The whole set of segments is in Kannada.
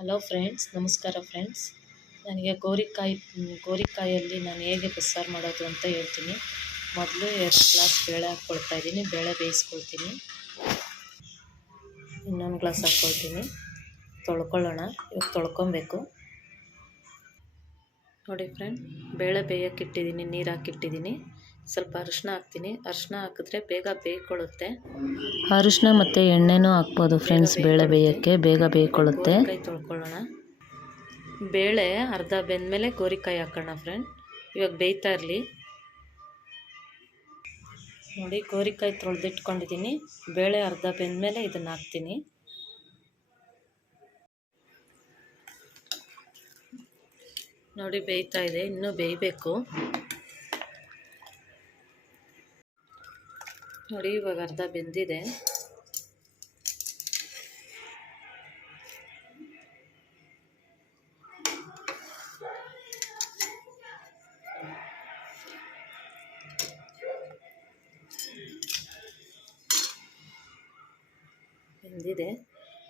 ಹಲೋ ಫ್ರೆಂಡ್ಸ್, ನಮಸ್ಕಾರ ಫ್ರೆಂಡ್ಸ್. ನನಗೆ ಗೋರಿಕಾಯಲ್ಲಿ ನಾನು ಹೇಗೆ ಬಸ್ಸಾರು ಮಾಡೋದು ಅಂತ ಹೇಳ್ತೀನಿ. ಮೊದಲು 2 ಗ್ಲಾಸ್ ಬೇಳೆ ಹಾಕ್ಕೊಳ್ತಾಯಿದ್ದೀನಿ. ಬೇಳೆ ಬೇಯಿಸ್ಕೊಳ್ತೀನಿ. ಇನ್ನೊಂದು ಗ್ಲಾಸ್ ಹಾಕ್ಕೊಳ್ತೀನಿ. ತೊಳ್ಕೊಳ್ಳೋಣ. ಇವಾಗ ತೊಳ್ಕೊಬೇಕು ನೋಡಿ ಫ್ರೆಂಡ್. ಬೇಳೆ ಬೇಯೋಕ್ಕಿಟ್ಟಿದ್ದೀನಿ, ನೀರು ಹಾಕಿಟ್ಟಿದ್ದೀನಿ. ಸ್ವಲ್ಪ ಅರಿಶಿನ ಹಾಕ್ತೀನಿ. ಅರಿಶಿನ ಹಾಕಿದ್ರೆ ಬೇಗ ಬೇಯ್ಕೊಳ್ಳುತ್ತೆ. ಅರಿಶಿನ ಮತ್ತು ಎಣ್ಣೆನೂ ಹಾಕ್ಬೋದು ಫ್ರೆಂಡ್ಸ್. ಬೇಳೆ ಬೇಯೋಕ್ಕೆ ಬೇಗ ಬೇಯ್ಕೊಳ್ಳುತ್ತೆ. ಕೈ ತೊಳ್ಕೊಳ್ಳೋಣ. ಬೇಳೆ ಅರ್ಧ ಬೆಂದಮೇಲೆ ಗೋರಿಕಾಯಿ ಹಾಕೋಣ ಫ್ರೆಂಡ್. ಇವಾಗ ಬೇಯ್ತಾ ಇರಲಿ ನೋಡಿ. ಗೋರಿಕಾಯಿ ತೊಳೆದಿಟ್ಕೊಂಡಿದ್ದೀನಿ. ಬೇಳೆ ಅರ್ಧ ಬೆಂದಮೇಲೆ ಇದನ್ನು ಹಾಕ್ತೀನಿ. ನೋಡಿ ಬೇಯ್ತಾ ಇದೆ, ಇನ್ನೂ ಬೇಯಬೇಕು ನೋಡಿ. ಇವಾಗ ಅರ್ಧ ಬೆಂದಿದೆ.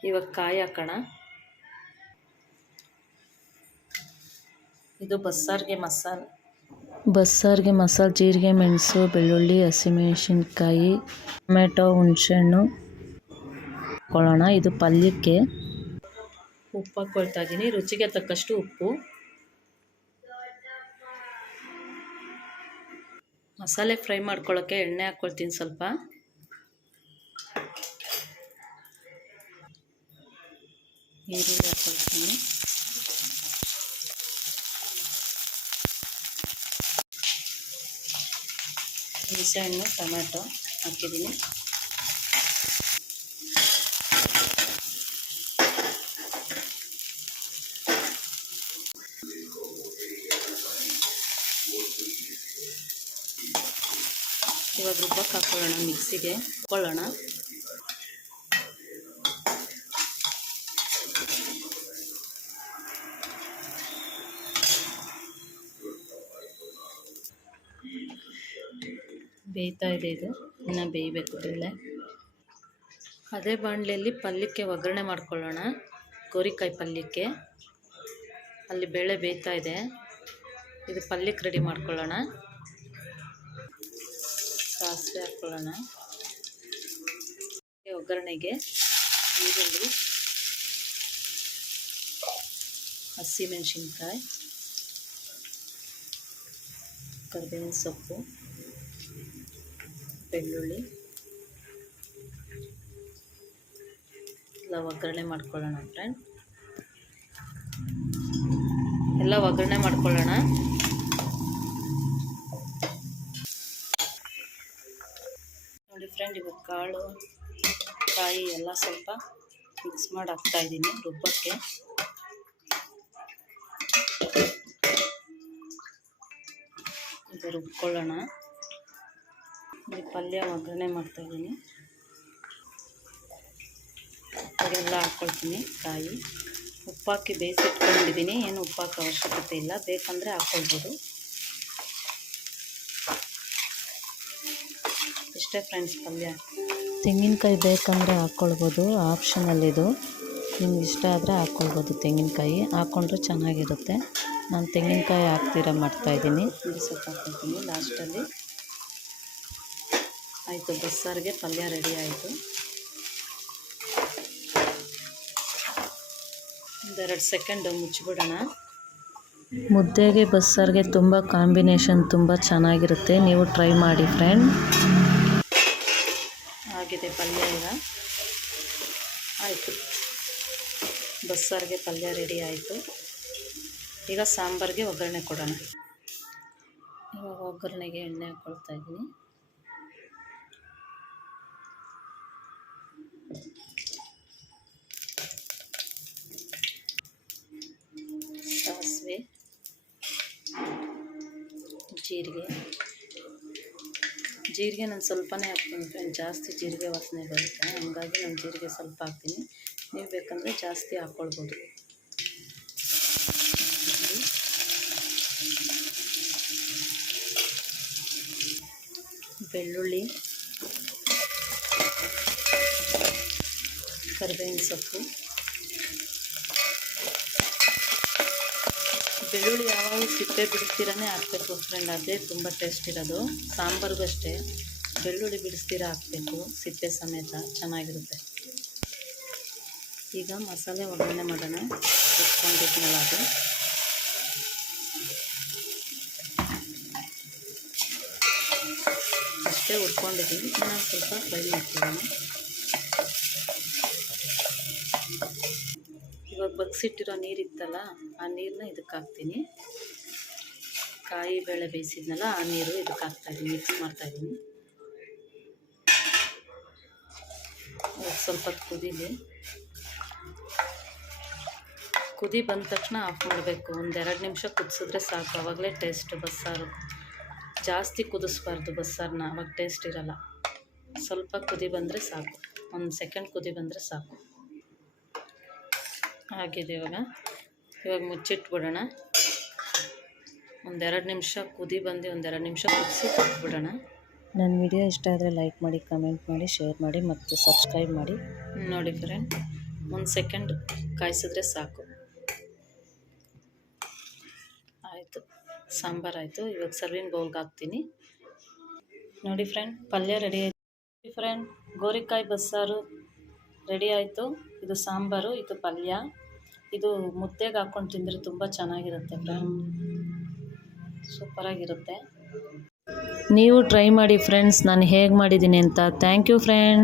ಇವಾಗ ಕಾಯಿ ಹಾಕೋಣ. ಇದು ಬಸ್ಸಾರಿಗೆ ಮಸಾಲೆ ಜೀರಿಗೆ, ಮೆಣಸು, ಬೆಳ್ಳುಳ್ಳಿ, ಹಸಿಮೆಣಸಿನ್ಕಾಯಿ, ಟೊಮೆಟೊ, ಹುಣಸೆಹಣ್ಣು ಹಾಕೊಳ್ಳೋಣ. ಇದು ಪಲ್ಯಕ್ಕೆ. ಉಪ್ಪು ಹಾಕ್ಕೊಳ್ತಾ ಇದ್ದೀನಿ, ರುಚಿಗೆ ತಕ್ಕಷ್ಟು ಉಪ್ಪು. ಮಸಾಲೆ ಫ್ರೈ ಮಾಡ್ಕೊಳ್ಳೋಕ್ಕೆ ಎಣ್ಣೆ ಹಾಕ್ಕೊಳ್ತೀನಿ ಸ್ವಲ್ಪ. ಈರುಳ್ಳಿ ಹಾಕ್ಕೊಳ್ತೀನಿ. ಹುಣಸೆಹಣ್ಣು, ಟೊಮೆಟೊ ಹಾಕಿದ್ದೀನಿ. ಇವಾಗ ರುಬ್ಬಕ್ಕೆ ಹಾಕೊಳ್ಳೋಣ. ಮಿಕ್ಸಿಗೆ ಹಾಕೊಳ್ಳೋಣ. ಬೇಯ್ತಾ ಇದೆ. ಇದು ಇನ್ನು ಬೇಯಬೇಕು ಬೇಳೆ. ಅದೇ ಬಾಣಲೆಯಲ್ಲಿ ಪಲ್ಯಕ್ಕೆ ಒಗ್ಗರಣೆ ಮಾಡ್ಕೊಳ್ಳೋಣ. ಗೋರಿಕಾಯಿ ಪಲ್ಯಕ್ಕೆ. ಅಲ್ಲಿ ಬೇಳೆ ಬೇಯ್ತಾ ಇದೆ. ಇದು ಪಲ್ಯಕ್ಕೆ ರೆಡಿ ಮಾಡ್ಕೊಳ್ಳೋಣ. ಸಾಸಿವೆ ಹಾಕ್ಕೊಳ್ಳೋಣ. ಒಗ್ಗರಣೆಗೆ ಈರುಳ್ಳಿ, ಹಸಿಮೆಣಸಿನ್ಕಾಯಿ, ಕರಿಬೇವಿನ ಸೊಪ್ಪು, ಬೆಳ್ಳುಳ್ಳಿ ಎಲ್ಲ ಒಗ್ಗರಣೆ ಮಾಡ್ಕೊಳ್ಳೋಣ ಫ್ರೆಂಡ್. ಎಲ್ಲ ಒಗ್ಗರಣೆ ಮಾಡ್ಕೊಳ್ಳೋಣ. ನೋಡಿ ಫ್ರೆಂಡ್, ಇವಾಗ ಕಾಳು, ಕಾಯಿ ಎಲ್ಲ ಸ್ವಲ್ಪ ಮಿಕ್ಸ್ ಮಾಡಿ ಹಾಕ್ತಾಯಿದ್ದೀನಿ ರುಬ್ಬಕ್ಕೆ. ಈಗ ರುಬ್ಕೊಳ್ಳೋಣ. ಈ ಪಲ್ಯ ಒಗ್ಗರಣೆ ಮಾಡ್ತಾಯಿದ್ದೀನಿ. ಅದೆಲ್ಲ ಹಾಕ್ಕೊಳ್ತೀನಿ. ಕಾಯಿ ಉಪ್ಪಾಕಿ ಬೇಯಿಸಿಟ್ಕೊಂಡಿದ್ದೀನಿ. ಏನು ಉಪ್ಪಾಕೋ ಅವಶ್ಯಕತೆ ಇಲ್ಲ, ಬೇಕಂದರೆ ಹಾಕ್ಕೊಳ್ಬೋದು. ಇಷ್ಟೇ ಫ್ರೆಂಡ್ಸ್ ಪಲ್ಯ. ತೆಂಗಿನಕಾಯಿ ಬೇಕಂದರೆ ಹಾಕ್ಕೊಳ್ಬೋದು, ಆಪ್ಷನಲ್ ಇದು. ನಿಮ್ಗೆ ಇಷ್ಟ ಆದರೆ ಹಾಕ್ಕೊಳ್ಬೋದು. ತೆಂಗಿನಕಾಯಿ ಹಾಕ್ಕೊಂಡ್ರೆ ಚೆನ್ನಾಗಿರುತ್ತೆ. ನಾನು ತೆಂಗಿನಕಾಯಿ ಹಾಕ್ತೀರ ಮಾಡ್ತಾಯಿದ್ದೀನಿ. ಸ್ವಲ್ಪ ಹಾಕ್ಕೊಳ್ತೀನಿ ಲಾಸ್ಟಲ್ಲಿ. ಆಯಿತು, ಬಸ್ಸಾರಿಗೆ ಪಲ್ಯ ರೆಡಿ ಆಯಿತು. ಒಂದೆರಡು ಸೆಕೆಂಡ್ ಮುಚ್ಚಿಬಿಡೋಣ. ಮುದ್ದೆಗೆ ಬಸ್ಸಾರಿಗೆ ತುಂಬ ಕಾಂಬಿನೇಷನ್ ತುಂಬ ಚೆನ್ನಾಗಿರುತ್ತೆ. ನೀವು ಟ್ರೈ ಮಾಡಿ ಫ್ರೆಂಡ್. ಆಗಿದೆ ಪಲ್ಯ. ಈಗ ಆಯಿತು, ಬಸ್ಸಾರಿಗೆ ಪಲ್ಯ ರೆಡಿ ಆಯಿತು. ಈಗ ಸಾಂಬಾರಿಗೆ ಒಗ್ಗರಣೆ ಕೊಡೋಣ. ಇವಾಗ ಒಗ್ಗರಣೆಗೆ ಎಣ್ಣೆ ಹಾಕ್ಕೊಳ್ತಾ ಇದ್ದೀನಿ. ಸಾಸಿವೆ, ಜೀರಿಗೆ ನಾನು ಸ್ವಲ್ಪನೇ ಹಾಕ್ತೀನಿ ಫ್ರೆಂಡ್. ಜಾಸ್ತಿ ಜೀರಿಗೆ ವಾಸನೆ ಬರುತ್ತೆ, ಹಾಗಾಗಿ ನಾನು ಜೀರಿಗೆ ಸ್ವಲ್ಪ ಹಾಕ್ತೀನಿ. ನೀವು ಬೇಕಂದರೆ ಜಾಸ್ತಿ ಹಾಕ್ಕೊಳ್ಬೋದು. ಬೆಳ್ಳುಳ್ಳಿ, ಕರಿಬೇವಿನ ಸೊಪ್ಪು, ಬೆಳ್ಳುಳ್ಳಿ ಯಾವಾಗ ಸಿಪ್ಪೆ ಬಿಡಿಸ್ತೀರನೇ ಹಾಕಬೇಕು ಫ್ರೆಂಡ್, ಅದೇ ತುಂಬ ಟೇಸ್ಟ್ ಇರೋದು. ಸಾಂಬಾರಿಗೂ ಅಷ್ಟೇ ಬೆಳ್ಳುಳ್ಳಿ ಬಿಡಿಸ್ತೀರ ಹಾಕಬೇಕು, ಸಿಪ್ಪೆ ಸಮೇತ ಚೆನ್ನಾಗಿರುತ್ತೆ. ಈಗ ಮಸಾಲೆ ಒಗ್ಗರಣೆ ಮಾಡೋಣ. ಇಟ್ಕೊಂಡಿದ್ನಲ್ಲ ಅದು ಅಷ್ಟೇ ಹುರ್ಕೊಂಡಿದ್ದೀನಿ. ಇನ್ನೊಂದು ಸ್ವಲ್ಪ ಫ್ರೈ ಮಾಡ್ಕೊಳ್ಳೋಣ. ಇವಾಗ ಬಗ್ಸಿಟ್ಟಿರೋ ನೀರಿತ್ತಲ್ಲ, ಆ ನೀರನ್ನ ಇದಕ್ಕೆ ಹಾಕ್ತೀನಿ. ಕಾಯಿ ಬೇಳೆ ಬೇಯಿಸಿದ್ನಲ್ಲ, ಆ ನೀರು ಇದಕ್ಕೆ ಹಾಕ್ತಾಯಿದ್ದೀನಿ, ಮಿಕ್ಸ್ ಮಾಡ್ತಾಯಿದ್ದೀನಿ. ಸ್ವಲ್ಪ ಕುದೀಲಿ. ಕುದಿ ಬಂದ ತಕ್ಷಣ ಆಫ್ ಮಾಡಬೇಕು. 1-2 ನಿಮಿಷ ಕುದಿಸಿದ್ರೆ ಸಾಕು, ಆವಾಗಲೇ ಟೇಸ್ಟ್ ಬಸ್ಸಾರು. ಜಾಸ್ತಿ ಕುದಿಸ್ಬಾರ್ದು ಬಸ್ಸಾರನ್ನ, ಆವಾಗ ಟೇಸ್ಟ್ ಇರಲ್ಲ. ಸ್ವಲ್ಪ ಕುದಿ ಬಂದರೆ ಸಾಕು, 1 ಸೆಕೆಂಡ್ ಕುದಿ ಬಂದರೆ ಸಾಕು. ಆಗಿದೆ. ಇವಾಗ ಮುಚ್ಚಿಟ್ಬಿಡೋಣ. 1-2 ನಿಮಿಷ ಕುದಿ ಬಂದು 1-2 ನಿಮಿಷ ಕುದಿಸಿ ಬಿಡೋಣ. ನನ್ನ ವಿಡಿಯೋ ಇಷ್ಟ ಆದರೆ ಲೈಕ್ ಮಾಡಿ, ಕಮೆಂಟ್ ಮಾಡಿ, ಶೇರ್ ಮಾಡಿ ಮತ್ತು ಸಬ್ಸ್ಕ್ರೈಬ್ ಮಾಡಿ. ನೋಡಿ ಫ್ರೆಂಡ್, 1 ಸೆಕೆಂಡ್ ಕಾಯಿಸಿದ್ರೆ ಸಾಕು. ಆಯಿತು, ಸಾಂಬಾರಾಯಿತು. ಇವಾಗ ಸರ್ವಿಂಗ್ ಬೌಲ್ಗೆ ಹಾಕ್ತೀನಿ. ನೋಡಿ ಫ್ರೆಂಡ್, ಪಲ್ಯ ರೆಡಿ ಆಯಿತು. ಫ್ರೆಂಡ್, ಗೋರಿಕಾಯಿ ಬಸ್ಸಾರು ರೆಡಿ ಆಯಿತು. ಇದು ಸಾಂಬಾರು, ಇದು ಪಲ್ಯ. ಇದು ಮುದ್ದೆಗೆ ಹಾಕ್ಕೊಂಡು ತಿಂದರೆ ತುಂಬ ಚೆನ್ನಾಗಿರುತ್ತೆ ಫ್ರೆಂಡ್, ಸೂಪರಾಗಿರುತ್ತೆ. ನೀವು ಟ್ರೈ ಮಾಡಿ ಫ್ರೆಂಡ್ಸ್, ನಾನು ಹೇಗೆ ಮಾಡಿದ್ದೀನಿ ಅಂತ. Thank you friend.